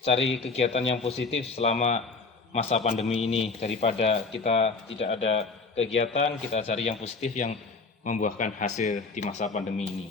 cari kegiatan yang positif selama masa pandemi ini. Daripada kita tidak ada kegiatan, kita cari yang positif yang membuahkan hasil di masa pandemi ini.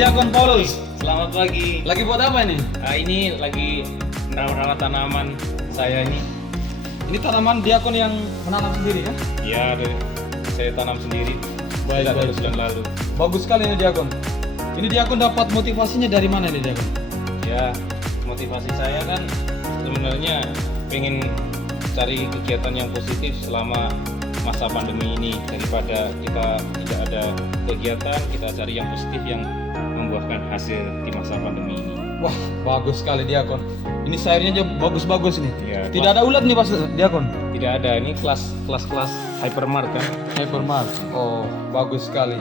Diakon Paulus, Selamat pagi. lagi buat apa ini? Ini lagi merawat tanaman saya ini. Ini tanaman Diakon yang menanam sendiri kan? Ya, saya tanam sendiri. Baik, Sejak baik. 2 bulan lalu. Bagus sekali ini Diakon. Ini Diakon dapat motivasinya dari mana ini Diakon? Ya, motivasi saya kan sebenarnya pengen cari kegiatan yang positif selama masa pandemi ini. Daripada kita tidak ada kegiatan, kita cari yang positif yang membuahkan hasil di masa pandemi ini. Wah, bagus sekali Diakon. Ini sayurnya aja bagus-bagus nih. Ya, Tidak ada ulat nih Pas Diakon. Tidak ada, ini kelas hypermart kan. Hypermart. Oh, bagus sekali.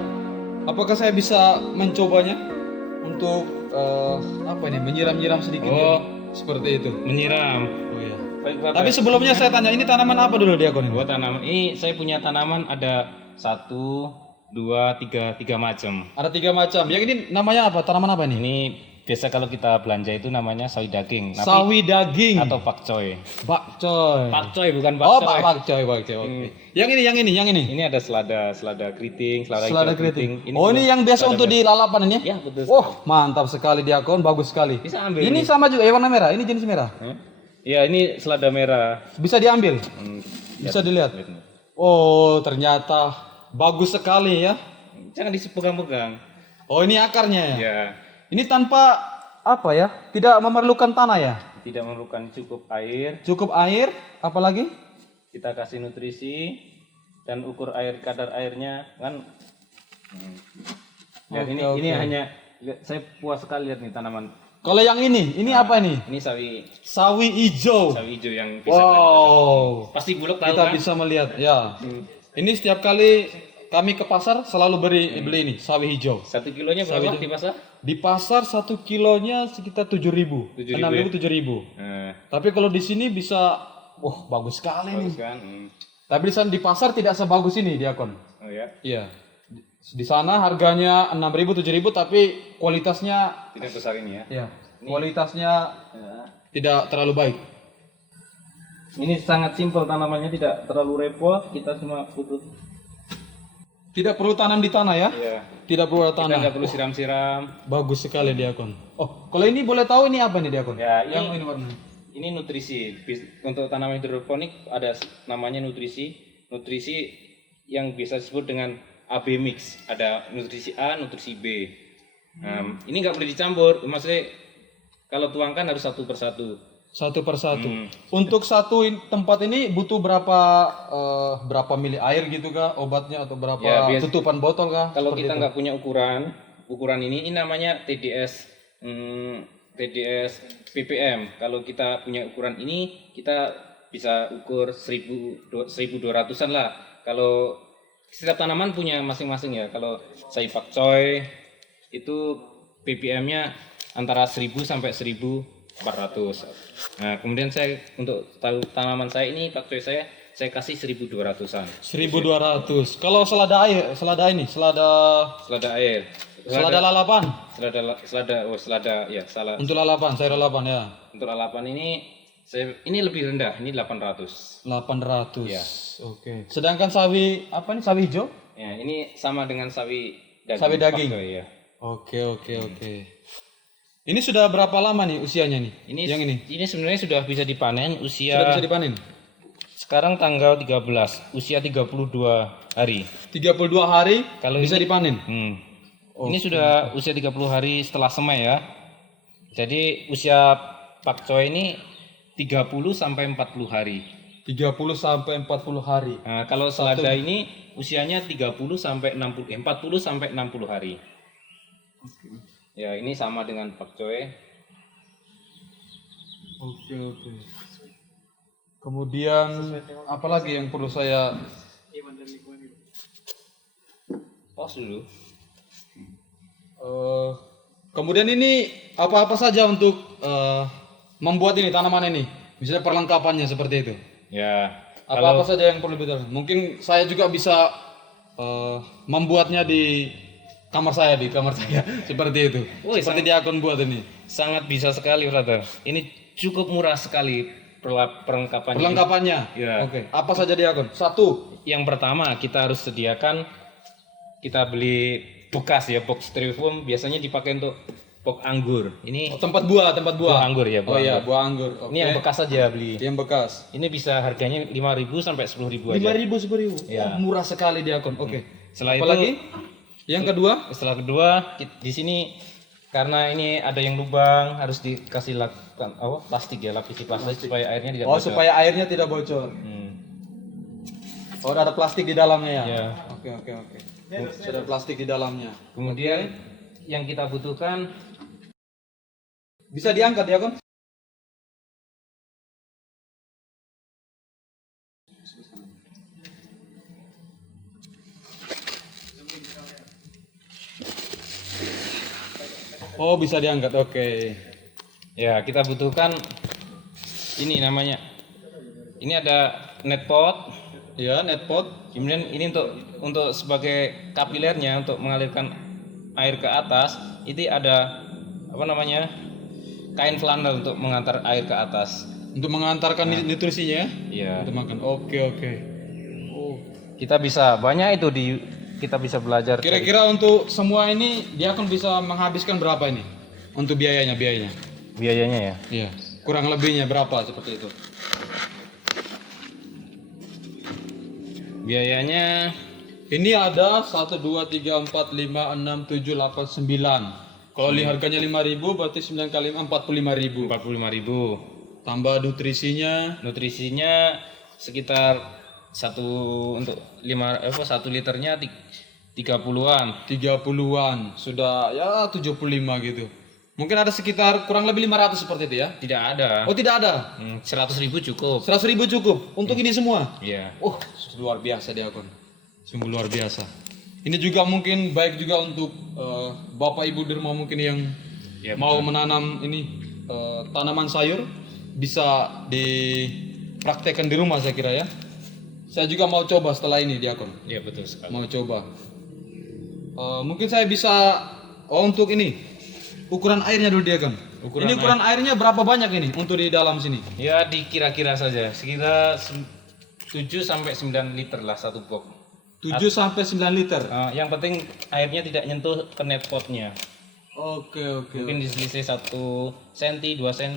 Apakah saya bisa mencobanya untuk apa ini? Menyiram-nyiram sedikit. Oh. Seperti itu. Menyiram. Oh iya. Baik, Bapak. Tapi sebelumnya saya tanya, ini tanaman apa dulu Diakon ini? Buat tanaman ini saya punya tanaman ada 1, 2, 3 macam. Ada 3 macam. Yang ini namanya apa? Tanaman apa ini? Ini biasa kalau kita belanja itu namanya sawi daging, Sawi daging. atau pakcoy. Bakcoy. Pakcoy bukan Oh, pakcoy. bakcoy. Oke. Yang ini. Ini ada selada keriting, selada Selada hijau keriting. Ini Ini yang biasa untuk di lalapan ini ya? Ya, betul. Oh, mantap sekali Diakon, bagus sekali. Bisa ambil. Ini sama juga, warna merah. Ini jenis merah. Ya, ini selada merah. Bisa diambil. Bisa dilihat. Lihat nih. Oh, ternyata bagus sekali ya. Jangan dipegang-pegang. Oh, ini akarnya ya. Ya, Ini tanpa apa ya? Tidak memerlukan tanah ya. tidak memerlukan cukup air. Cukup air, apalagi? Kita kasih nutrisi dan ukur kadar airnya kan Lihat Oke, ini oke. hanya saya puas sekali lihat nih tanaman. Kalau yang ini apa ini? Ini sawi Sawi hijau. sawi hijau yang bisa Wow. pasti bulog tahu Kita kan? bisa melihat ya. Ini setiap kali kami ke pasar selalu beli ini sawi hijau. 1 kilonya berapa di pasar? Di pasar 1 kilonya sekitar 7.000, 7.000 6.000, 7.000. Nah, Tapi kalau di sini bisa, wah bagus sekali nih. bagus kan? Tapi di sana di pasar tidak sebagus ini Diakon. Oh ya, Iya. Di sana harganya 6.000, 7.000 tapi kualitasnya tidak besar ini ya. ya, kualitasnya Ya. tidak terlalu baik. Ini sangat simpel tanamannya, tidak terlalu repot. Kita cuma butuh. Tidak perlu tanam di tanah ya? Ya. Tidak perlu Kita tanah. nggak perlu siram-siram. Bagus sekali Diakon. Oh, kalau ini boleh tahu ini apa nih Diakon? Ya, Yang ini warnanya. Ini nutrisi. Untuk tanaman hidroponik ada namanya nutrisi. Nutrisi yang bisa disebut dengan AB mix. Ada nutrisi A, nutrisi B. Ini nggak boleh dicampur. Maksudnya kalau tuangkan harus satu persatu. Satu persatu. Untuk satu tempat ini butuh berapa mili air gitu kah obatnya atau berapa Ya, tutupan botol kah? Kalau Seperti kita itu. nggak punya ukuran ini namanya TDS TDS ppm. Kalau kita punya ukuran ini, kita bisa ukur 1200-an lah. Kalau setiap tanaman punya masing-masing ya. Kalau saya pakcoy itu ppm-nya antara 1000 sampai 1400. Nah, kemudian saya untuk tahu tanaman saya ini pakcoy saya kasih 1200-an. 1.200. Kalau selada air, selada Selada air. lalapan. Selada ya salah. Untuk lalapan, sayur lalapan ya. Untuk lalapan ini lebih rendah, ini 800. 800. Ya. Oke. Sedangkan sawi apa nih? Sawi hijau? Ya, ini sama dengan sawi daging. Sawi daging. pakcoy, ya. Oke. Ini sudah berapa lama nih usianya nih? Yang ini. Ini sebenarnya sudah bisa dipanen Sudah usia bisa dipanen? sekarang tanggal 13, usia 32 hari. 32 hari Kalau bisa ini- dipanen. Ini sudah usia 30 hari setelah semai ya. Jadi usia pakcoy ini 30 sampai 40 hari. 30 sampai 40 hari. Nah, kalau selada ini usianya 30 sampai 40 sampai 60 hari. Ya, ini sama dengan pakcoy. Oke. Kemudian apa lagi yang perlu saya Pause dulu. kemudian ini apa-apa saja untuk membuat ini tanaman ini? Misalnya perlengkapannya seperti itu. Ya, Apa-apa saja yang perlu kita. Mungkin saya juga bisa membuatnya di kamar saya seperti itu. Woi, Seperti di akun buat ini. sangat bisa sekali, brother. Ini cukup murah sekali perlengkapannya. Perlengkapannya. Ya. Oke. Apa saja di akun? Satu. Yang pertama kita harus sediakan, kita beli bekas ya, box styrofoam biasanya dipakai untuk box anggur. Ini Tempat buah. buah anggur ya, Oh iya, buah anggur. Oke. Ini yang bekas saja beli. Yang bekas. Ini bisa harganya 5.000 sampai 10.000 aja. 5.000, 10.000. Ya. Murah sekali di akun. Oke. Setelah Apa itu, lagi? Yang kedua? setelah kedua di sini karena ini ada yang lubang harus dikasih plastik ya, lapisi plastik supaya airnya tidak Oh, bocor. supaya airnya tidak bocor. Oh, ada plastik di dalamnya ya? Ya. Oke. Sudah plastik di dalamnya. Kemudian yang kita butuhkan Bisa diangkat ya, Kon? Oh, bisa diangkat. Oke. ya kita butuhkan ini namanya. Ini ada net pot. Ya, net pot. Kemudian ini untuk sebagai kapilernya untuk mengalirkan air ke atas, itu ada apa namanya? Kain flanel untuk mengantar air ke atas. Untuk mengantarkan nutrisinya ya? Iya. Untuk makan. Oke. Oh. Kita bisa banyak itu kita bisa belajar. Kira-kira untuk semua ini dia akan bisa menghabiskan berapa ini? Untuk biayanya? Biayanya ya. Iya. Kurang lebihnya berapa seperti itu? Biayanya Ini ada 1 2 3 4 5 6 7 8 9. Kalau harganya 5.000 berarti 9 kali 45.000. 45.000. Tambah nutrisinya Nutrisinya sekitar 1 liternya 30-an. 30-an. Sudah ya 75 gitu. Mungkin ada sekitar kurang lebih 500 seperti itu ya. Tidak ada. Oh, tidak ada. 100.000 cukup. 100.000 cukup untuk ini semua. Iya. Oh, luar biasa Diakon. Sungguh luar biasa. Ini juga mungkin baik juga untuk Bapak Ibu di rumah mungkin yang Ya, mau menanam ini tanaman sayur, bisa dipraktekkan di rumah saya kira ya. Saya juga mau coba setelah ini Diakon. Iya, betul sekali. Mau coba. Mungkin saya bisa untuk ini ukuran airnya dulu Diakon. Ini ukuran airnya berapa banyak ini untuk di dalam sini? Ya, dikira-kira saja. Sekitar 7 sampai 9 liter lah satu box. 7 sampai 9 liter. Yang penting airnya tidak nyentuh ke net potnya. Oke. Mungkin diselisih 1 cm, 2 cm.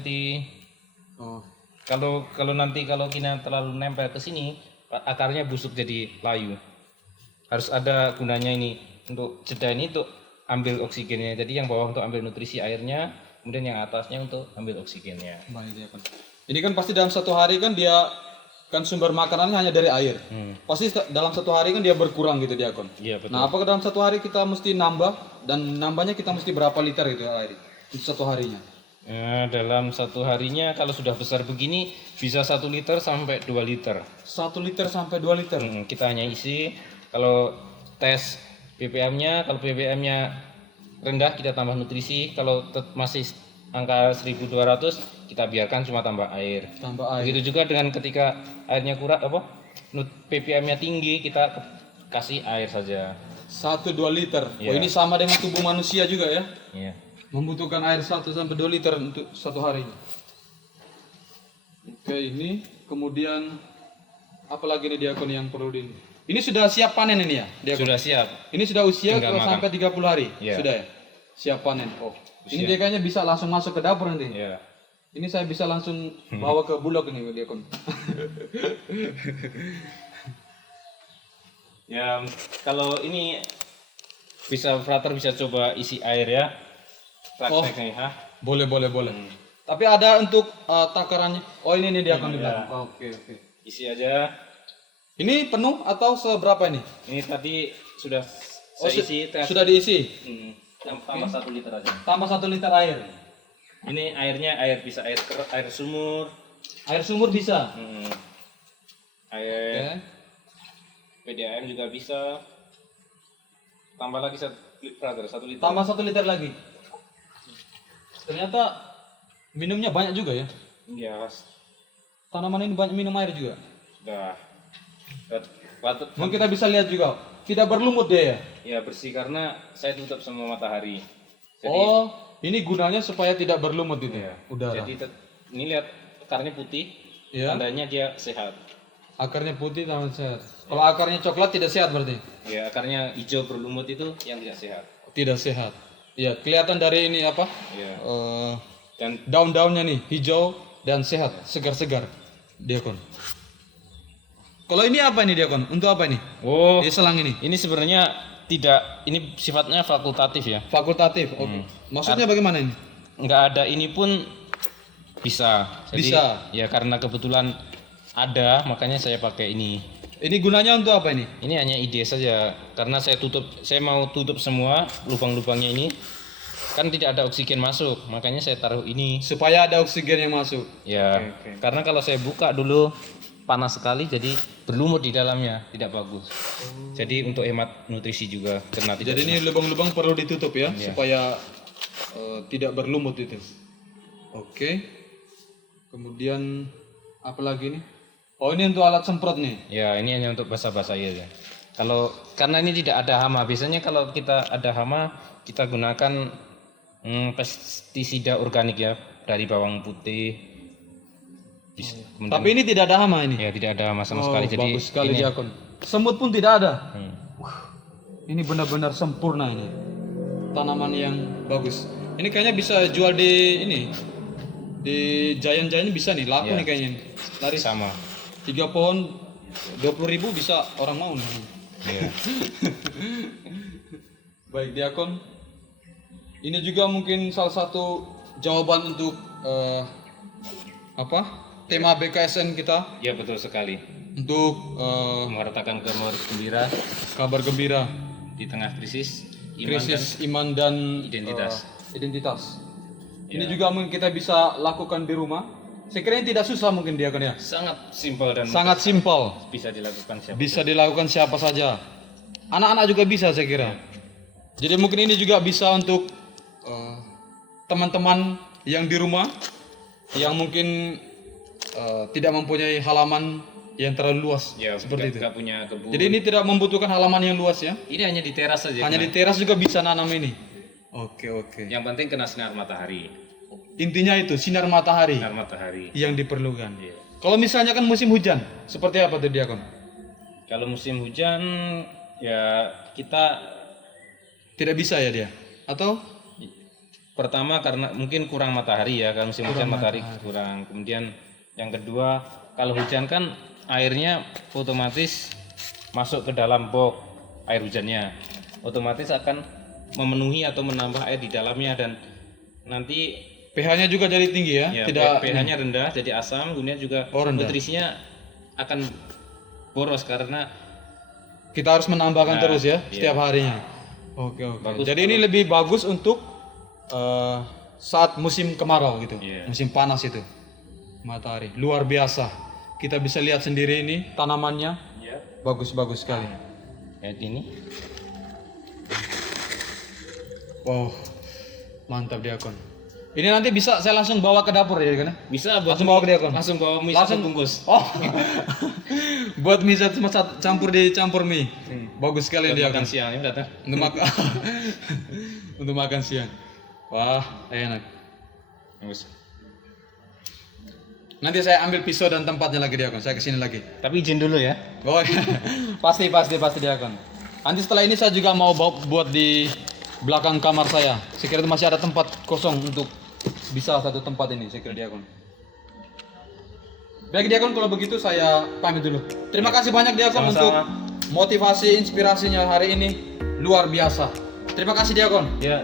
Oh. Kalau nanti kalau kita terlalu nempel ke sini, akarnya busuk jadi layu. Harus ada gunanya ini untuk jeda ini untuk ambil oksigennya. Jadi yang bawah untuk ambil nutrisi airnya, kemudian yang atasnya untuk ambil oksigennya. Baik Diakon. Ini kan pasti dalam satu hari kan dia kan sumber makanannya hanya dari air. Pasti dalam satu hari kan dia berkurang gitu Diakon. Iya, betul. Nah, apakah dalam satu hari kita mesti nambah dan nambahnya kita mesti berapa liter gitu air untuk satu harinya? Dalam satu harinya kalau sudah besar begini bisa 1 liter sampai 2 liter. 1 liter sampai 2 liter. Kita hanya isi kalau tes ppm-nya, kalau ppm-nya rendah kita tambah nutrisi, kalau masih angka 1200 kita biarkan cuma tambah air. Tambah air. Begitu juga dengan ketika airnya kurang ppm-nya tinggi kita kasih air saja. 1-2 liter. Iya. Oh, ini sama dengan tubuh manusia juga ya. Iya. Membutuhkan air 1 sampai 2 liter untuk satu hari. Oke, ini kemudian apa lagi nih Diakon yang perlu di ini sudah siap panen ini ya Diakon? Sudah siap. Ini sudah usia Tinggal sampai 30 hari. Iya. Sudah ya? Siap panen. Oh. Ini Usia. dia kayaknya bisa langsung masuk ke dapur nanti. Iya. Ini saya bisa langsung bawa ke bulog ini Diakon. Ya, kalau ini bisa frater bisa coba isi air ya. Prakteknya ya. Boleh. Tapi ada untuk takarannya. Oh, ini nih Diakon di Iya. belakang. Oke. Isi aja. Ini penuh atau seberapa ini? Ini tadi sudah Oh, saya isi tes. sudah diisi. Tambah 1 liter aja. Tambah 1 liter air. Ini airnya bisa air sumur. Air sumur bisa. Air Oke. PDAM juga bisa. Tambah lagi 1 liter. Tambah 1 liter lagi. Ternyata minumnya banyak juga ya. Iya, Tanaman ini banyak minum air juga. sudah. Mungkin kita bisa lihat juga. Tidak berlumut dia ya. Ya bersih karena saya tutup semua matahari. Jadi, Oh, ini gunanya supaya tidak berlumut itu. ya. Udara. Jadi ini lihat akarnya putih, Ya. tandanya dia sehat. Akarnya putih taman sehat. Kalau akarnya coklat tidak sehat berarti. Ya, akarnya hijau berlumut itu yang tidak sehat. Tidak sehat. Ya, kelihatan dari ini apa? Ya. Dan Daun-daunnya nih hijau dan sehat, segar-segar. Diakon. Kalau ini apa ini Diakon? Untuk apa ini? Di selang ini. ini sebenarnya ini sifatnya fakultatif ya. Fakultatif. Oke. Maksudnya bagaimana ini? Nggak ada ini pun bisa. Jadi, Bisa. Ya karena kebetulan ada, makanya saya pakai ini. Ini gunanya untuk apa ini? Ini hanya ide saja karena saya mau tutup semua lubang-lubangnya ini. Kan tidak ada oksigen masuk, makanya saya taruh ini. Supaya ada oksigen yang masuk. Ya, Oke. karena kalau saya buka dulu panas sekali jadi berlumut di dalamnya, tidak bagus. Jadi untuk hemat nutrisi juga karena tidak. Jadi ini lubang-lubang perlu ditutup ya, Iya. supaya tidak berlumut itu. Oke. Kemudian apa lagi nih? Oh, ini untuk alat semprot nih. Ya, ini hanya untuk basah-basah aja. Karena ini tidak ada hama, biasanya kalau kita ada hama kita gunakan pestisida organik ya dari bawang putih. Kemudian- Tapi ini tidak ada hama ini. ya tidak ada hama sama sekali. Jadi bagus sekali ini- Diakon. Semut pun tidak ada. Hmm. Ini benar-benar sempurna ini. Tanaman yang bagus. Ini kayaknya bisa jual di ini. Di Giant bisa nih, laku Iya. nih kayaknya. Laris Sama. 3 pohon 20.000 bisa orang mau nih. Ya. Baik Diakon. Ini juga mungkin salah satu jawaban untuk tema BKSN kita Ya betul sekali. untuk Menghartakan kabar gembira kabar gembira. di tengah krisis iman dan identitas. Identitas. Ya. Ini juga mungkin kita bisa lakukan di rumah. Saya kira ini tidak susah mungkin dia kan ya. Sangat simpel dan Sangat simpel. bisa dilakukan siapa. Bisa dilakukan siapa saja. Anak-anak juga bisa saya kira. Jadi mungkin ini juga bisa untuk teman-teman yang di rumah yang mungkin tidak mempunyai halaman yang terlalu luas Ya, seperti itu. nggak punya kebun. Jadi ini tidak membutuhkan halaman yang luas ya. Ini hanya di teras saja. Hanya di teras juga bisa nanam ini. Oke. Yang penting kena sinar matahari. Intinya itu sinar matahari Sinar matahari. yang diperlukan. Iya. Kalau misalnya kan musim hujan, seperti apa tuh Diakon? Kalau musim hujan ya kita Tidak bisa ya dia? Atau pertama karena mungkin kurang matahari ya, kalau musim hujan matahari kurang. Kemudian yang kedua, kalau hujan kan airnya otomatis masuk ke dalam box air hujannya. Otomatis akan memenuhi atau menambah air di dalamnya dan nanti pH-nya juga jadi tinggi ya? ya, Tidak pH-nya rendah jadi asam, kemudian juga rendah. nutrisinya akan boros karena kita harus menambahkan Nah, terus ya iya. setiap harinya. Oke. Bagus Jadi ini lebih bagus untuk saat musim kemarau gitu, Iya. musim panas itu. Matahari luar biasa. Kita bisa lihat sendiri ini tanamannya ya, bagus-bagus sekali. kayak ini. Wow, mantap Diakon. Ini nanti bisa saya langsung bawa ke dapur ya kan? Bisa buat Langsung bawa ke Diakon. langsung bawa mie Langsung satu bungkus. Oh, buat mie campur mie. Bagus sekali Buat dia makan kan. siang ini datang. Untuk makan untuk makan siang. Wah, enak. Bagus. Nanti saya ambil pisau dan tempatnya lagi Diakon. Saya kesini lagi. Tapi izin dulu ya. Oh, iya. pasti Diakon. Nanti setelah ini saya juga mau buat di belakang kamar saya. Saya kira itu masih ada tempat kosong untuk bisa satu tempat ini. Saya kira Diakon. Baik Diakon, kalau begitu saya pamit dulu. Terima kasih banyak Diakon Sama-sama. untuk motivasi inspirasinya hari ini luar biasa. Terima kasih Diakon. Ya,